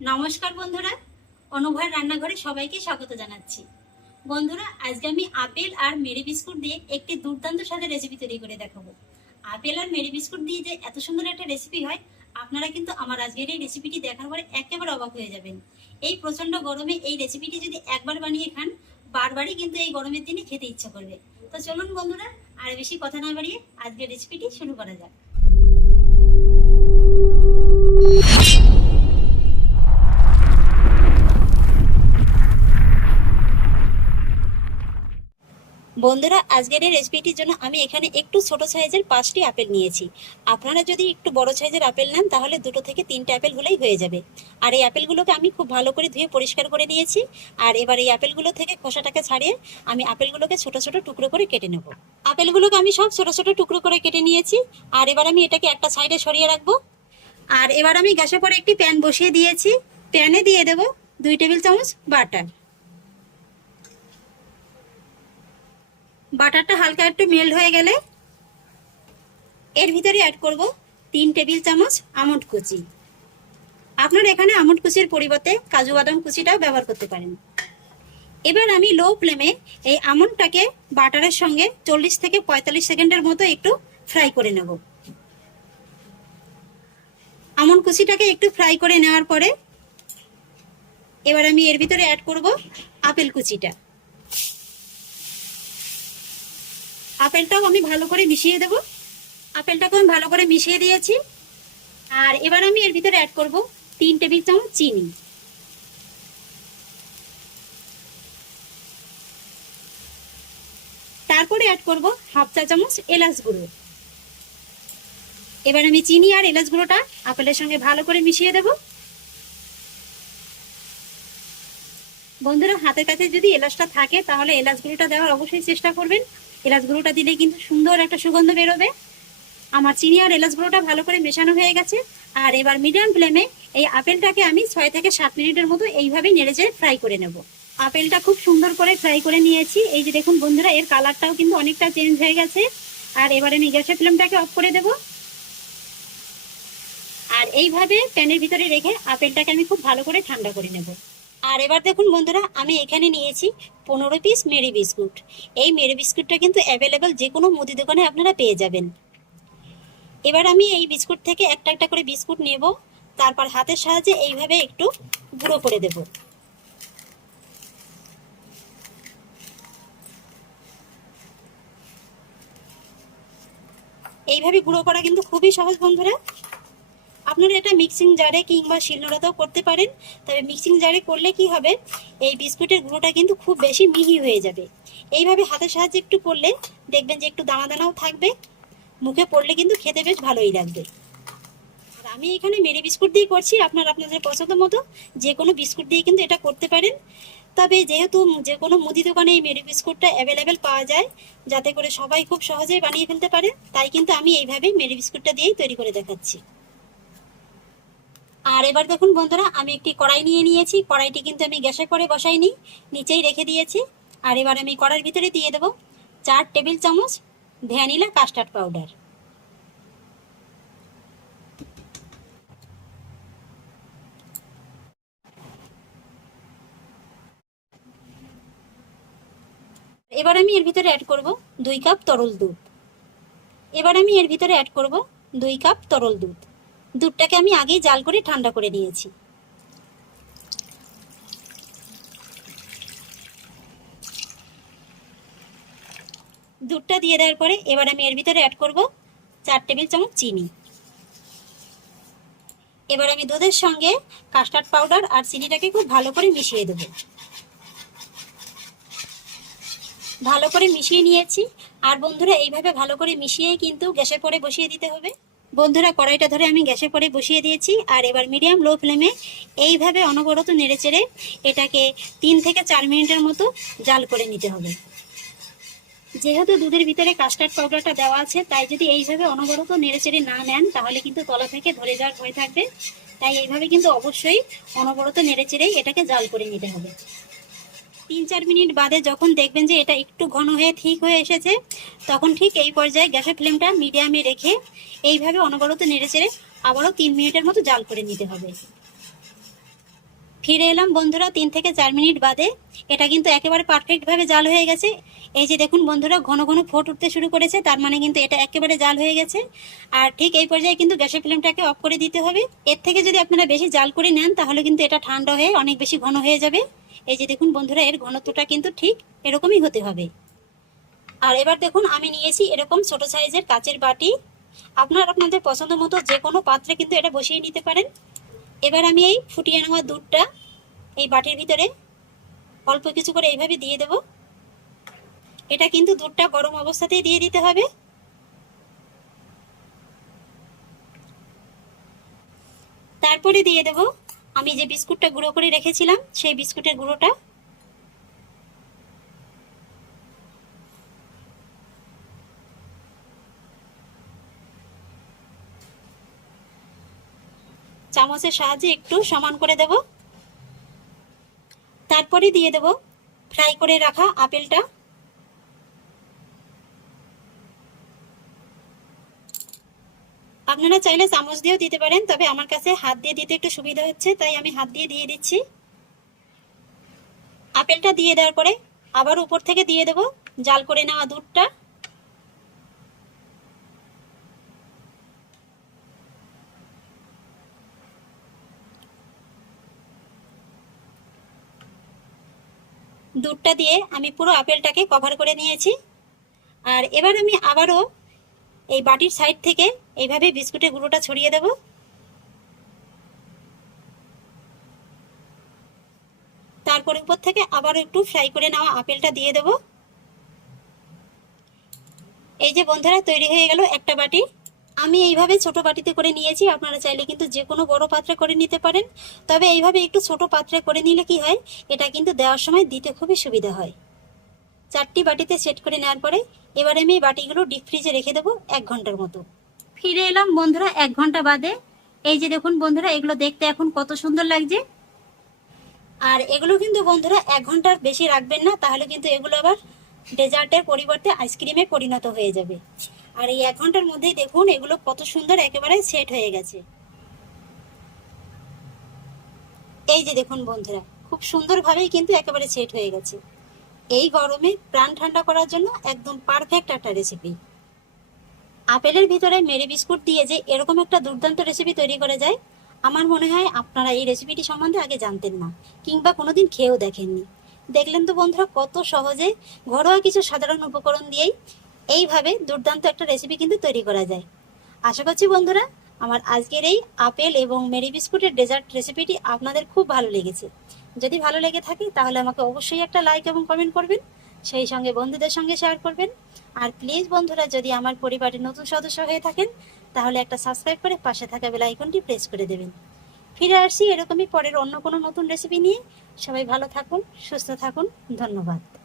নমস্কার বন্ধুরা। অনুভয় রান্নাঘরে সবাইকে স্বাগত জানাচ্ছি। বন্ধুরা, আজকে আমি আপেল আর মেরি বিস্কুট দিয়ে একটি দুর্দান্ত স্বাদের রেসিপি তৈরি করে দেখাবো। আপেল আর মেরি বিস্কুট দিয়ে যে এত সুন্দর একটা রেসিপি হয়, আপনারা কিন্তু আমার আজকের এই রেসিপিটি দেখার পরে একেবারে অবাক হয়ে যাবেন। এই প্রচণ্ড গরমে এই রেসিপিটি যদি একবার বানিয়ে খান, বারবারই কিন্তু এই গরমের দিনে খেতে ইচ্ছা করবে। তো চলুন বন্ধুরা, আর বেশি কথা না বাড়িয়ে আজকের রেসিপিটি শুরু করা যাক। বন্ধুরা, আজকের এই রেসিপিটির জন্য আমি এখানে একটু ছোট সাইজের পাঁচটি আপেল নিয়েছি। আপনারা যদি একটু বড় সাইজের আপেল নেন, তাহলে দুটো থেকে তিনটে আপেল হলেই হয়ে যাবে। আর এই আপেলগুলোকে আমি খুব ভালো করে ধুয়ে পরিষ্কার করে নিয়েছি। আর এবার এই আপেলগুলো থেকে খোসাটাকে ছাড়িয়ে আমি আপেলগুলোকে ছোট ছোট টুকরো করে কেটে নেব। আপেলগুলোকে আমি সব ছোট ছোট টুকরো করে কেটে নিয়েছি। আর এবার আমি এটাকে একটা সাইডে সরিয়ে রাখব। আর এবার আমি গ্যাসের পরে একটি প্যান বসিয়ে দিয়েছি। প্যানে দিয়ে দেব দুই টেবিল চামচ বাটার। বাটারটা হালকা একটু মেল্ট হয়ে গেলে এর ভিতরে অ্যাড করব তিন টেবিল চামচ আমন্ড কুচি। আপনারা এখানে আমন্ড কুচির পরিবর্তে কাজু বাদাম কুচিটাও ব্যবহার করতে পারেন। এবার আমি লো ফ্লেমে এই আমন্ডটাকে বাটারের সঙ্গে চল্লিশ থেকে পঁয়তাল্লিশ সেকেন্ডের মতো একটু ফ্রাই করে নেব। আমন্ড কুচিটাকে একটু ফ্রাই করে নেওয়ার পরে এবার আমি এর ভিতরে অ্যাড করব আপেল কুচিটা। আপেলটাও আমি ভালো করে মিশিয়ে দেব। আপেলটাকে আমি ভালো করে মিশিয়ে দিয়েছি। আর এবার আমি এর ভিতরে অ্যাড করব তিন টেবিল চামচ চিনি। তারপরে অ্যাড করব হাফ চা চামচ এলাচ গুঁড়ো। এবার আমি চিনি আর এলাচ গুঁড়োটা আপেলের সঙ্গে ভালো করে মিশিয়ে দেব। বন্ধুরা, হাতের কাছে যদি এলাচটা থাকে, তাহলে এলাচ গুঁড়োটা দেওয়ার অবশ্যই চেষ্টা করবেন। এলাচ গুঁড়োটা দিলে কিন্তু সুন্দর একটা সুগন্ধ বেরোবে। আমার চিনি আর এলাচ গুঁড়োটা ভালো করে মেশানো হয়ে গেছে। আর এবার মিডিয়াম ফ্লেমে এই আপেলটাকে আমি ছয় থেকে সাত মিনিটের মতো এইভাবে নেড়ে যেয়ে ফ্রাই করে নেব। আপেলটা খুব সুন্দর করে ফ্রাই করে নিয়েছি। এই যে দেখুন বন্ধুরা, এর কালারটাও কিন্তু অনেকটা চেঞ্জ হয়ে গেছে। আর এবার আমি গ্যাসের ফ্লেমটাকে অফ করে দেব। আর এইভাবে প্যানের ভিতরে রেখে আপেলটাকে আমি খুব ভালো করে ঠান্ডা করে নেব। আর এবার দেখুন বন্ধুরা, আমি এখানে নিয়েছি পনেরো পিস মেরি বিস্কুট। এই মেরি বিস্কুটটা কিন্তু অ্যাভেলেবেল যে কোনো মুদি দোকানে আপনারা পেয়ে যাবেন। এবার আমি এই বিস্কুট থেকে একটা একটা করে বিস্কুট নেব, তারপর হাতের সাহায্যে এইভাবে একটু গুঁড়ো করে দেব। এইভাবে গুঁড়ো করা কিন্তু খুবই সহজ বন্ধুরা। আপনারা এটা মিক্সিং জারে কিংবা শিলনোড়াতেও করতে পারেন। তবে মিক্সিং জারে করলে কি হবে? এই বিস্কুটের গুঁড়োটা কিন্তু খুব বেশি মিহি হয়ে যাবে। এইভাবে হাতের সাহায্যে একটু করলে দেখবেন যে একটু দানা দানাও থাকবে। মুখে পড়লে কিন্তু খেতে বেশ ভালোই লাগবে। আর আমি এখানে মেরি বিস্কুট দিয়ে করছি, আপনার আপনাদের পছন্দ মতো। যে কোনো বিস্কুট দিয়ে কিন্তু এটা করতে পারেন। তবে যেহেতু যে কোনো মুদি দোকানে এই মেরি বিস্কুটটা অ্যাভেলেবেল পাওয়া যায়, যাতে করে সবাই খুব সহজেই বানিয়ে ফেলতে পারে, তাই কিন্তু আমি এইভাবেই মেরি বিস্কুটটা দিয়েই তৈরি করে দেখাচ্ছি। আর এবার দেখুন বন্ধুরা, আমি একটি কড়াই নিয়ে নিয়েছি। কড়াইটি কিন্তু আমি গ্যাসে করে বসাইনি, নিচেই রেখে দিয়েছি। আর এবার আমি কড়াইয়ের ভিতরে দিয়ে দেবো চার টেবিল চামচ ভ্যানিলা কাস্টার্ড পাউডার। এবার আমি এর ভিতরে অ্যাড করব দুই কাপ তরল দুধ। এবার আমি এর ভিতরে অ্যাড করব দুই কাপ তরল দুধ। দুধটাকে আমি আগেই জাল করে ঠান্ডা করে নিয়েছি। দুধটা দিয়ে দেওয়ার পরে এবার আমি এর ভিতরে অ্যাড করব চার টেবিল চামচ চিনি। এবার আমি দুধের সঙ্গে কাস্টার্ড পাউডার আর চিনিটাকে খুব ভালো করে মিশিয়ে দেব। ভালো করে মিশিয়ে নিয়েছি। আর বন্ধুরা, এইভাবে ভালো করে মিশিয়ে কিন্তু গ্যাসের পরে বসিয়ে দিতে হবে। বন্ধুরা, কড়াইটা ধরে আমি গ্যাসের পরে বসিয়ে দিয়েছি। আর এবার মিডিয়াম লো ফ্লেমে এইভাবে অনবরত নেড়ে চেড়ে এটাকে তিন থেকে চার মিনিটের মতো জাল করে নিতে হবে। যেহেতু দুধের ভিতরে কাস্টার্ড পাউডারটা দেওয়া আছে, তাই যদি এইভাবে অনবরত নেড়ে চেড়ে না নেন, তাহলে কিন্তু তলা থেকে ধরে যাওয়ার ভয় থাকবে। তাই এইভাবে কিন্তু অবশ্যই অনবরত নেড়ে চেড়েই এটাকে জাল করে নিতে হবে। তিন চার মিনিট বাদে যখন দেখবেন যে এটা একটু ঘন হয়ে ঠিক হয়ে এসেছে, তখন ঠিক এই পর্যায়ে গ্যাসের ফ্লেমটা মিডিয়ামে রেখে এইভাবে অনবরত নেড়ে চেড়ে আবারও তিন মিনিটের মতো জাল করে নিতে হবে। ফিরে এলাম বন্ধুরা, তিন থেকে চার মিনিট বাদে। এটা কিন্তু একেবারে পারফেক্টভাবে জাল হয়ে গেছে। এই যে দেখুন বন্ধুরা, ঘন ঘন ফোট উঠতে শুরু করেছে, তার মানে কিন্তু এটা একেবারে জাল হয়ে গেছে। আর ঠিক এই পর্যায়ে কিন্তু গ্যাসের ফ্লেমটাকে অফ করে দিতে হবে। এর থেকে যদি আপনারা বেশি জাল করে নেন, তাহলে কিন্তু এটা ঠান্ডা হয়ে অনেক বেশি ঘন হয়ে যাবে। এই যে দেখুন বন্ধুরা, এর ঘনত্বটা কিন্তু ঠিক এরকমই হতে হবে। আর এবার দেখুন, আমি নিয়েছি এরকম ছোট সাইজের কাচের বাটি। আপনার, আপনাদের পছন্দ মতো যে কোনো পাত্রে কিন্তু এটা বসিয়ে নিতে পারেন। এবার আমি এই ফুটিয়ে নেওয়া দুধটা এই বাটির ভিতরে অল্প কিছু করে এইভাবে দিয়ে দেব। এটা কিন্তু দুধটা গরম অবস্থাতেই দিয়ে দিতে হবে। তারপরে দিয়ে দেব, আমি যে বিস্কুটটা গুঁড়ো করে রেখেছিলাম, সেই বিস্কুটের গুঁড়োটা চামচের সাহায্যে একটু সমান করে দেব। তারপরে দিয়ে দেব ফ্রাই করে রাখা আপেলটা। আপনারা চাইলে চামচ দিয়েও দিতে পারেন, তবে আমার কাছে হাত দিয়ে দিতে একটু সুবিধা হচ্ছে, তাই আমি হাত দিয়ে দিয়ে দিচ্ছি। আপেলটা দিয়ে দেওয়ার পরে আবার উপর থেকে দিয়ে দেব, জাল করে নেওয়া দুধটা। দুধটা দিয়ে আমি পুরো আপেলটাকে কভার করে নিয়েছি। আর এবার আমি আবারও এই বাটির সাইড থেকে এইভাবে বিস্কুটের গুঁড়োটা ছড়িয়ে দেব। তারপর উপর থেকে আবারও একটু ফ্রাই করে নেওয়া আপেলটা দিয়ে দেব। এই যে বন্ধুরা, তৈরি হয়ে গেল একটা বাটি। আমি এইভাবে ছোট বাটিতে করে নিয়েছি, আপনারা চাইলে কিন্তু যে কোনো বড় পাত্রে করে নিতে পারেন। তবে এইভাবে একটু ছোট পাত্রে করে নিলে কি হয়, এটা কিন্তু দেওয়ার সময় দিতে খুবই সুবিধা হয়। চারটি বাটিতে সেট করে নেওয়ার পরে, এবারে আমি বাটিগুলো ডিপ ফ্রিজে রেখে দেবো এক ঘণ্টার মতো। ফিরে এলাম বন্ধুরা এক ঘণ্টা বাদে। এই যে দেখুন বন্ধুরা, এগুলো দেখতে এখন কত সুন্দর লাগছে। আর এগুলো কিন্তু বন্ধুরা এক ঘণ্টার বেশি রাখবেন না, তাহলে কিন্তু এগুলো আবার ডেজার্টের পরিবর্তে আইসক্রিমে পরিণত হয়ে যাবে। আর এই এক ঘণ্টার মধ্যেই দেখুন, এগুলো কত সুন্দর একেবারে সেট হয়ে গেছে। এই যে দেখুন বন্ধুরা, খুব সুন্দরভাবেই কিন্তু একেবারে সেট হয়ে গেছে। এই গরমে প্রাণ ঠান্ডা করার জন্য একদম পারফেক্ট একটা রেসিপি আপেলের ভিতরে মেরি বিস্কুট দিয়ে যে এরকম একটা দুর্দান্ত রেসিপি তৈরি করা যায়, আমার মনে হয় আপনারা এই রেসিপিটি সম্বন্ধে আগে জানতেন না, কিংবা কোনোদিন খেয়েও দেখেননি। দেখলেন তো বন্ধুরা, কত সহজে ঘরোয়া কিছু সাধারণ উপকরণ দিয়েই এইভাবে দুর্দান্ত একটা রেসিপি কিন্তু তৈরি করা যায়। আশা করছি বন্ধুরা, আমার আজকের এই আপেল এবং মেরি বিস্কুটের ডেজার্ট রেসিপিটি আপনাদের খুব ভালো লেগেছে। যদি ভালো লেগে থাকে, তাহলে আমাকে অবশ্যই একটা লাইক এবং কমেন্ট করবেন, সেই সঙ্গে বন্ধুদের সঙ্গে শেয়ার করবেন। আর প্লিজ বন্ধুরা, যদি আমার পরিবারের নতুন সদস্য হয়ে থাকেন, তাহলে একটা সাবস্ক্রাইব করে পাশে থাকা বেল আইকনটি প্রেস করে দেবেন। ফিরে আসছি এরকমই পরের অন্য কোনো নতুন রেসিপি নিয়ে। সবাই ভালো থাকুন, সুস্থ থাকুন, ধন্যবাদ।